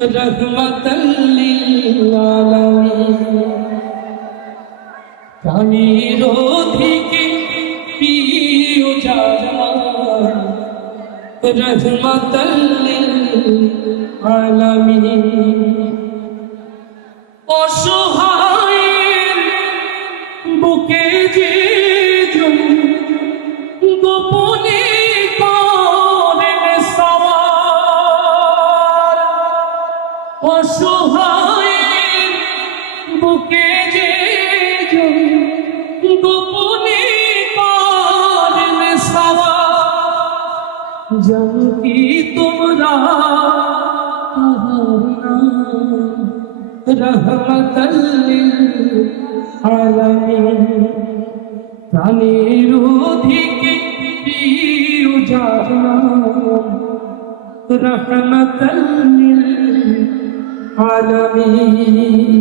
রহমতাল লিল আলামিন প্রাণীর অধিকে প্রিয় জান রহমতাল লিল আলামিন অসহায়ের বুকে যে গোপনে করেন সওয়ার অসহায়ের বুকে যে গোপনে করেন সওয়ার জানো কি তোমরা রহমতাল লিল আলামিন প্রাণীর অধিকে প্রিয় জান রহমতাল লিল আলামিন।